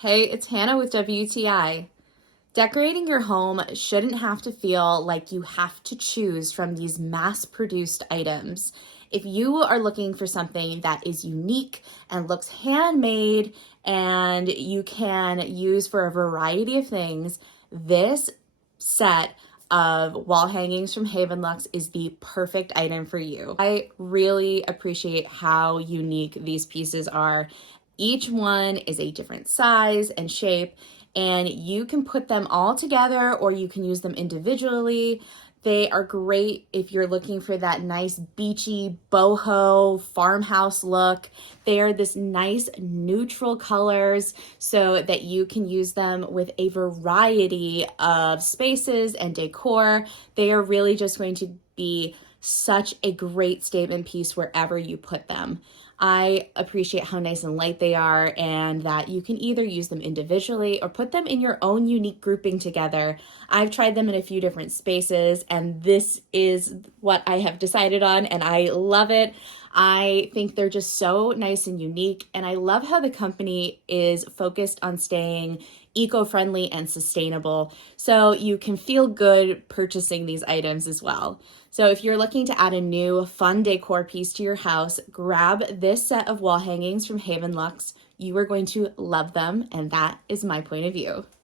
Hey, it's Hannah with WTI. Decorating your home shouldn't have to feel like you have to choose from these mass-produced items. If you are looking for something that is unique and looks handmade and you can use for a variety of things, this set of wall hangings from Havenlux is the perfect item for you. I really appreciate how unique these pieces are. Each one is a different size and shape, and you can put them all together or you can use them individually. They are great if you're looking for that nice beachy boho farmhouse look. They are this nice neutral colors so that you can use them with a variety of spaces and decor. They are really just going to be such a great statement piece wherever you put them. I appreciate how nice and light they are and that you can either use them individually or put them in your own unique grouping together. I've tried them in a few different spaces and this is what I have decided on and I love it. I think they're just so nice and unique, and I love how the company is focused on staying eco-friendly and sustainable, so you can feel good purchasing these items as well. So if you're looking to add a new fun decor piece to your house, grab this set of wall hangings from Havenlux. You are going to love them, and that is my point of view.